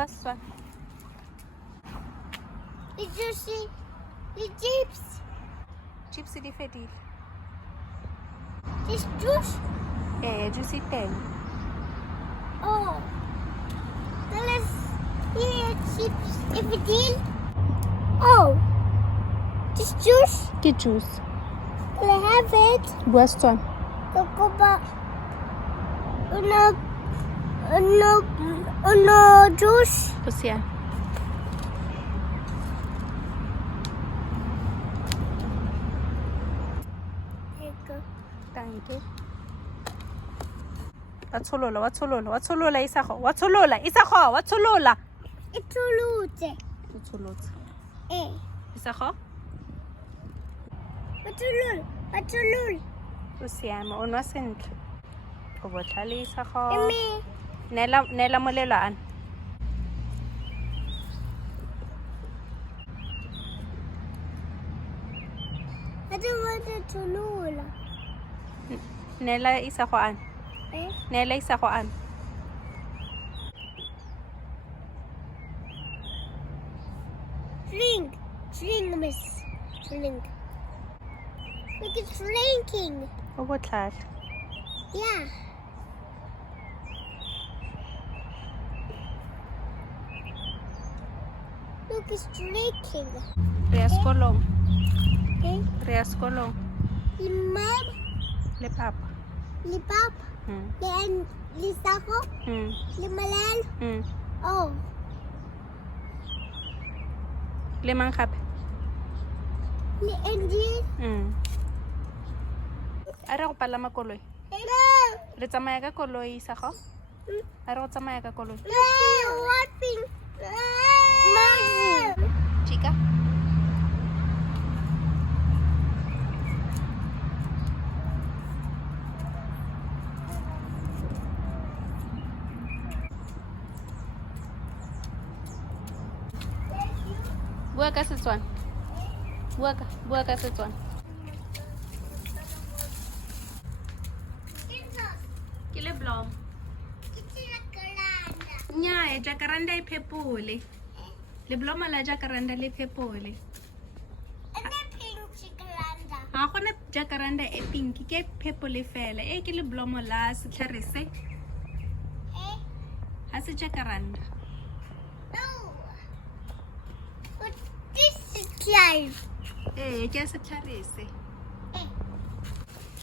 Bua Setswana. Le juicy. Le chips. Chips di fedile. This juice. Juice teng. Oh. Let's eat chips. If it deal. Oh. This juice. Ke juice. Can I have it? Bua Setswana. Kokoba. No juice. Go siya. Thank you. Watsolola isago. Itulute. Utsolotse. Eh. Isago? Watulul. Go siame, o nwa sentle. Go botlhale isago. Eme. Nela molelwana. I don't want it to lula. Nela isago an. Eh? Nela isago an. Shrink, miss. Shrink. Look, it's shrinking. Go botlhale. Yeah. Look, it's shrinking. Re ya sekolong. Okay? Re ya sekolong. The mom, Le papa. the pop, the sako, the malal. Oh. Le mang gape? The Indian. A re go palama koloi. No. Re tsamaya ka koloi isago? A re go tsamaya ka koloi. No. What thing? Mommy. Chica? Bua ka Setswana. Bua ka Setswana. Ke le blom. Nnyaa, jacaranda e phepole. Le bloma la jacaranda le phepole. And the pink chikalanda. Ga gona jacaranda e pink ke phepole fela. E ke le blomo la setlhare se. Eh? Ha se jacaranda. No. But this is live. Ke setlhare se. Eh.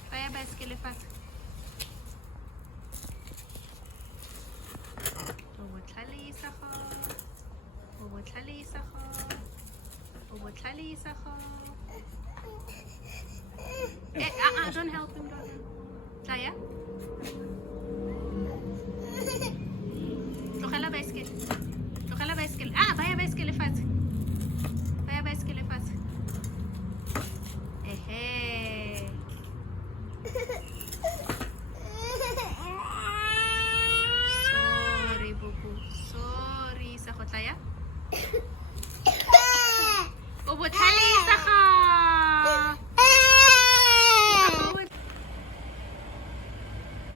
Baya baesekele fatshe. Botlhale isago. Don't help him, Tlaya? Tlogela baesekele.